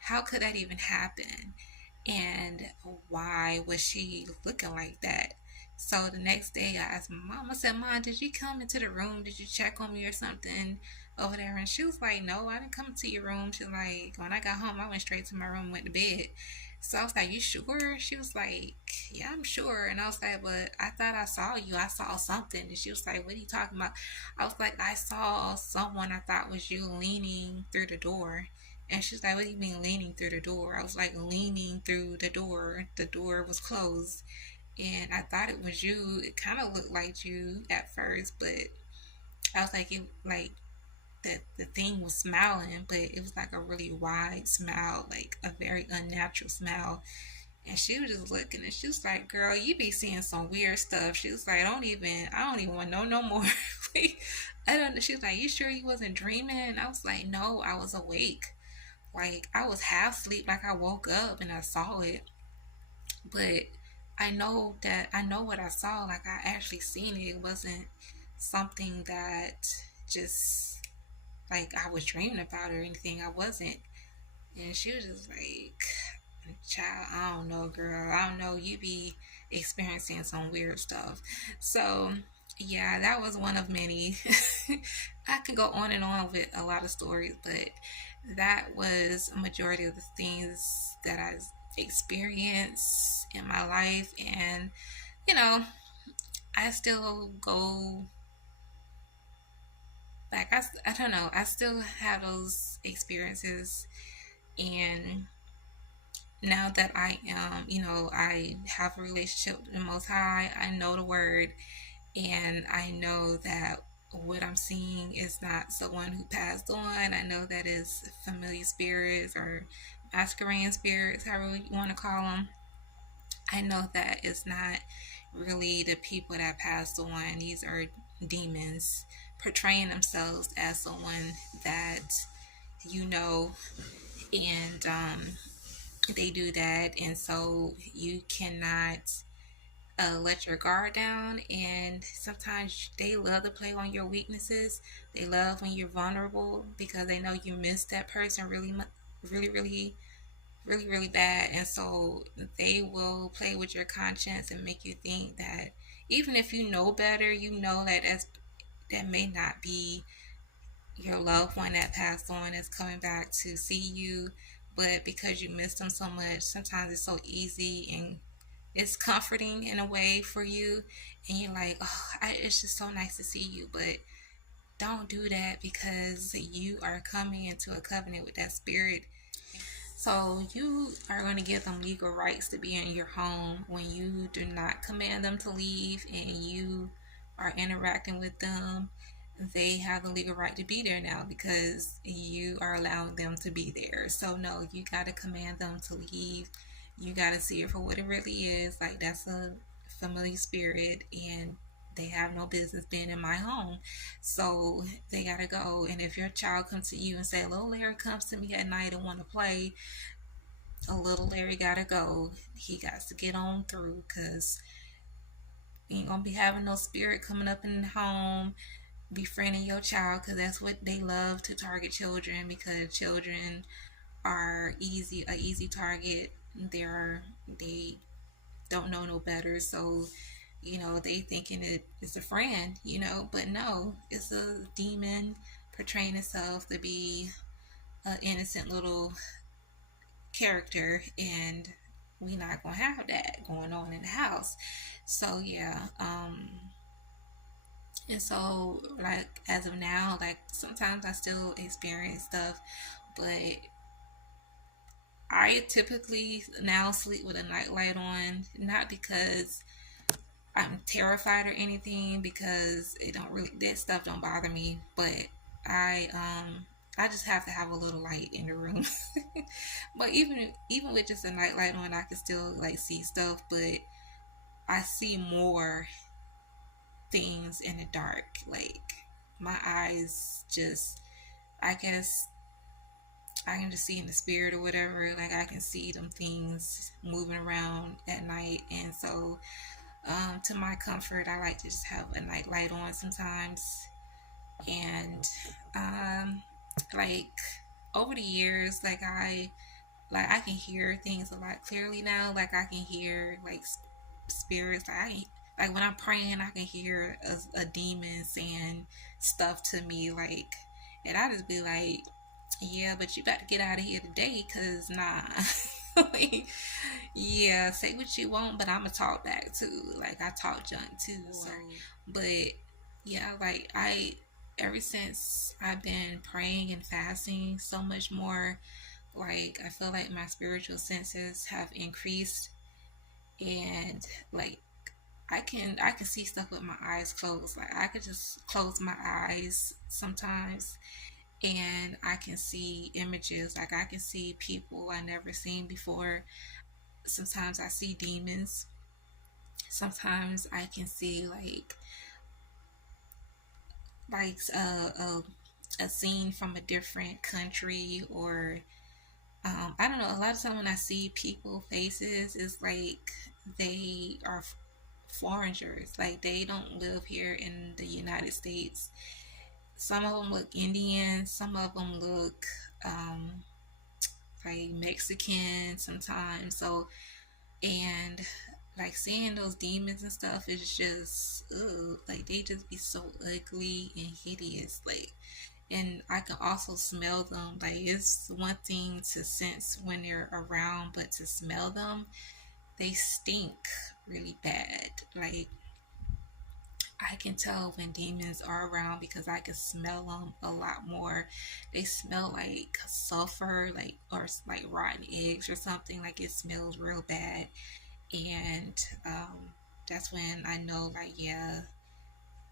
How could that even happen? And why was she looking like that? So the next day I asked my mom, I said, Mom, did you come into the room? Did you check on me or something over there? And she was like, No, I didn't come to your room. She was like, when I got home, I went straight to my room and went to bed. So I was like, You sure? She was like, Yeah, I'm sure. And I was like, But I thought I saw you. I saw something. And she was like, What are you talking about? I was like, I saw someone I thought was you leaning through the door. And she's like, What do you mean leaning through the door? I was like, Leaning through the door. The door was closed. And I thought it was you. It kind of looked like you at first, but I was like, the thing was smiling, but it was like a really wide smile, like a very unnatural smile. And she was just looking, and she was like, "Girl, you be seeing some weird stuff." She was like, I don't even want to know no more." Like, I don't know. She was like, "You sure you wasn't dreaming?" And I was like, "No, I was awake. Like I was half asleep, like I woke up and I saw it, but I know what I saw. Like I actually seen it. It wasn't something that just like I was dreaming about or anything. I wasn't." And she was just like, "Child, I don't know, girl. I don't know. You be experiencing some weird stuff." So yeah, that was one of many. I can go on and on with a lot of stories, but that was a majority of the things that I experienced in my life. And you know, I still go back. I don't know. I still have those experiences. And now that I am, I have a relationship with the Most High, I know the word, and I know that what I'm seeing is not someone who passed on. I know that is familiar spirits or masquerade spirits, however you want to call them. I know that it's not really the people that passed on. These are demons portraying themselves as someone that you know, and they do that, and so you cannot let your guard down. And sometimes they love to play on your weaknesses. They love when you're vulnerable because they know you miss that person really, really, really, really bad. And so they will play with your conscience and make you think that even if you know better, you know that that may not be your loved one that passed on is coming back to see you. But because you missed them so much, sometimes it's so easy and it's comforting in a way for you. And you're like, oh, it's just so nice to see you. But don't do that because you are coming into a covenant with that spirit. So you are going to give them legal rights to be in your home when you do not command them to leave and you are interacting with them. They have the legal right to be there now because you are allowing them to be there. So no, you got to command them to leave. You got to see it for what it really is. Like that's a familiar spirit and they have no business being in my home. So they gotta go. And if your child comes to you and say, "Little Larry comes to me at night and want to play," a little Larry gotta go. He got to get on through because you ain't gonna be having no spirit coming up in the home befriending your child, because that's what they love to target children, because children are a easy target. They don't know no better, so they thinking it is a friend, but no, it's a demon portraying itself to be an innocent little character, and we not gonna have that going on in the house. So yeah, and so like as of now, like sometimes I still experience stuff, but I typically now sleep with a nightlight on, not because I'm terrified or anything, because it don't really, that stuff don't bother me, but I just have to have a little light in the room. But even with just a nightlight on, I can still like see stuff, but I see more things in the dark. Like my eyes just, I guess I can just see in the spirit or whatever. Like I can see them things moving around at night, and so to my comfort, I like to just have a night light on sometimes. And like over the years, like like I can hear things a lot clearly now. Like I can hear like spirits. Like when I'm praying, I can hear a demon saying stuff to me. Like, and I just be like, yeah, but you got to get out of here today, cause nah. Like, yeah, say what you want, but I'ma talk back too. Like I talk junk too. So, but yeah, like I ever since I've been praying and fasting so much more, like I feel like my spiritual senses have increased, and like I can see stuff with my eyes closed. Like I could just close my eyes sometimes and I can see images. Like I can see people I never seen before. Sometimes I see demons. Sometimes I can see like a scene from a different country, or I don't know. A lot of time when I see people faces, it's like they are foreigners. Like they don't live here in the United States. Some of them look Indian. Some of them look um, like Mexican sometimes. So, and like seeing those demons and stuff is just ugh, like they just be so ugly and hideous. Like, and I can also smell them. Like it's one thing to sense when they're around, but to smell them, they stink really bad. Like I can tell when demons are around because I can smell them a lot more. They smell like sulfur, like or like rotten eggs or something. Like it smells real bad, and that's when I know, like, yeah,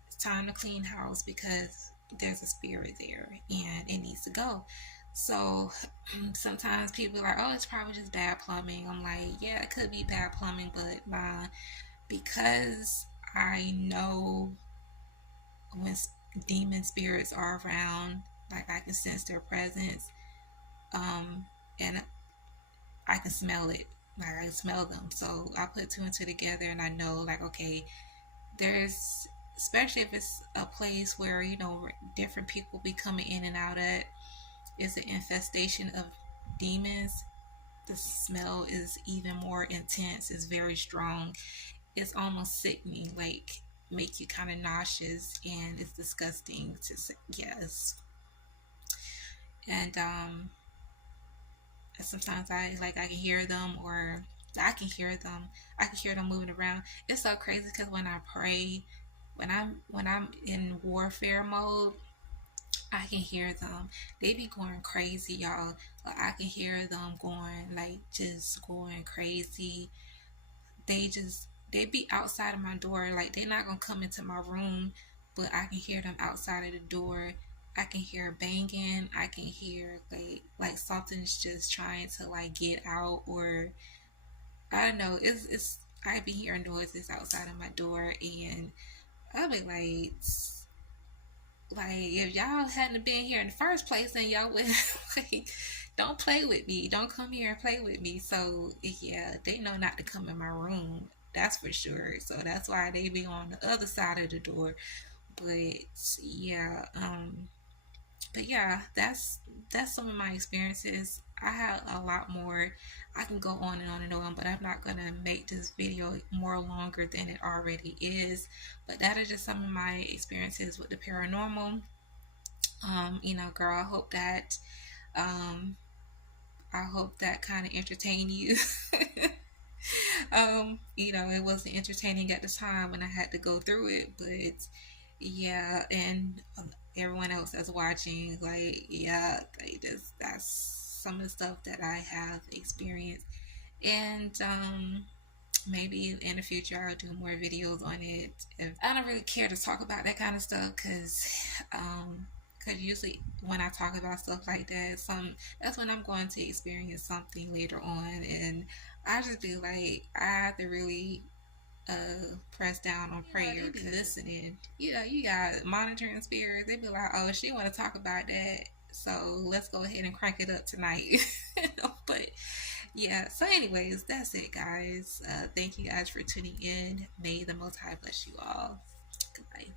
it's time to clean house because there's a spirit there and it needs to go. So sometimes people are like, oh, it's probably just bad plumbing. I'm like, yeah, it could be bad plumbing, but because I know when demon spirits are around, like I can sense their presence, and I can smell it. Like I smell them, so I put two and two together, and I know, like, okay, there's, especially if it's a place where different people be coming in and out at, is an infestation of demons. The smell is even more intense. It's very strong. It's almost sickening. Like make you kind of nauseous, and it's disgusting to say. Yes, and sometimes I can hear them, or I can hear them. I can hear them moving around. It's so crazy because when I pray, when I'm in warfare mode, I can hear them. They be going crazy, y'all. Like, I can hear them going, like, just going crazy. They be outside of my door. Like they're not gonna come into my room, but I can hear them outside of the door. I can hear banging. I can hear like something's just trying to like get out, or I don't know. It's I be hearing noises outside of my door, and I'll be like if y'all hadn't been here in the first place, then y'all would like don't play with me. Don't come here and play with me. So yeah, they know not to come in my room. That's for sure. So that's why they be on the other side of the door. But yeah, but yeah, that's some of my experiences. I have a lot more. I can go on and on and on, but I'm not gonna make this video more longer than it already is. But that is just some of my experiences with the paranormal. Girl, um, I hope that kind of entertained you. It wasn't entertaining at the time when I had to go through it, but yeah, and everyone else that's watching, like, yeah, like that's some of the stuff that I have experienced, and maybe in the future I'll do more videos on it. I don't really care to talk about that kind of stuff because usually when I talk about stuff like that, that's when I'm going to experience something later on, and I just be like, I have to really press down on prayer. They be listening. You got monitoring spirits. They be like, oh, she want to talk about that, so let's go ahead and crank it up tonight. But yeah, so anyways, that's it, guys. Thank you guys for tuning in. May the Most High bless you all. Goodbye.